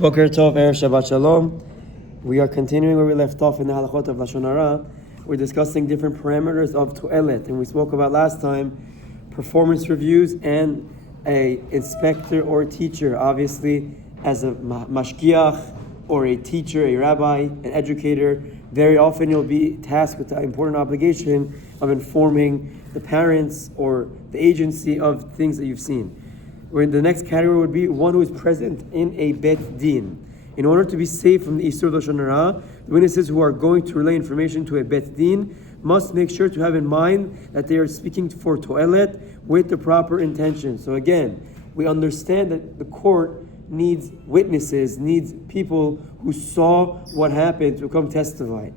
Boker Tov, Erev Shabbat Shalom. We are continuing where we left off in the Halachot of Lashon Hara. We're discussing different parameters of Toelet, and we spoke about last time performance reviews and a inspector or teacher, obviously as a mashgiach or a teacher, a rabbi, an educator. Very often you'll be tasked with the important obligation of informing the parents or the agency of things that you've seen. Where the next category would be one who is present in a bet din. In order to be safe from the Isur Lashon Hara, the witnesses who are going to relay information to a bet din must make sure to have in mind that they are speaking for Toelet with the proper intention. So again, we understand that the court needs witnesses, needs people who saw what happened to come testify.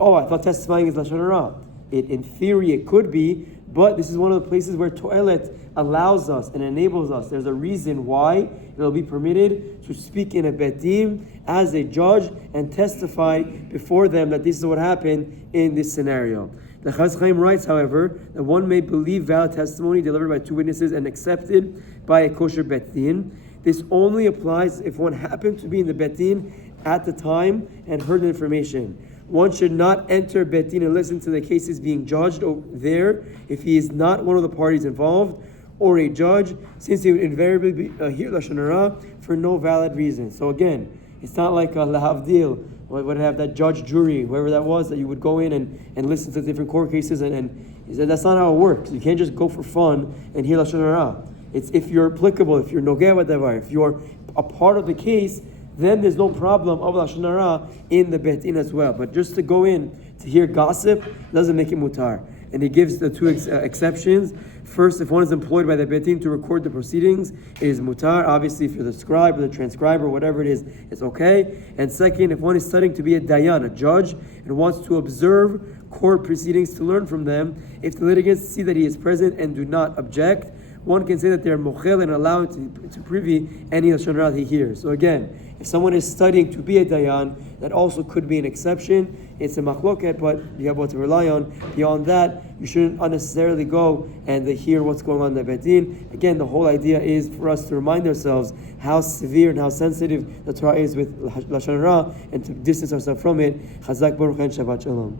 Oh, I thought testifying is Lashon Hara. In theory, it could be, but this is one of the places where Toelet allows us and enables us. There's a reason why it'll be permitted to speak in a bet din as a judge and testify before them that this is what happened in this scenario. The Chaim writes, however, that one may believe valid testimony delivered by two witnesses and accepted by a kosher bet din. This only applies if one happened to be in the bet din at the time and heard the information. One should not enter bet din and listen to the cases being judged there if he is not one of the parties involved or a judge, since he would invariably hear Lashon Hara for no valid reason. So again, it's not like a lahavdil, would have that judge, jury, whoever that was, that you would go in and listen to different court cases, and he said that's not how it works. You can't just go for fun and hear Lashon Hara. It's if you're applicable, if you're nogeh b'davar, if you're a part of the case, then there's no problem of Lashon Hara in the bet din as well. But just to go in to hear gossip doesn't make it mutar. And he gives the two exceptions. First, if one is employed by the bet din to record the proceedings, it is mutar. Obviously, if you're the scribe or the transcriber, whatever it is, it's okay. And second, if one is studying to be a dayan, a judge, and wants to observe court proceedings to learn from them, if the litigants see that he is present and do not object, one can say that they are mochel and allowed to privy any Lashon Hara he hears. So again, if someone is studying to be a dayan, that also could be an exception. It's a machloket, but you have what to rely on. Beyond that, you shouldn't unnecessarily go and hear what's going on in the bet din. Again, the whole idea is for us to remind ourselves how severe and how sensitive the Torah is with Lashon Hara and to distance ourselves from it. Chazak Baruch and Shabbat Shalom.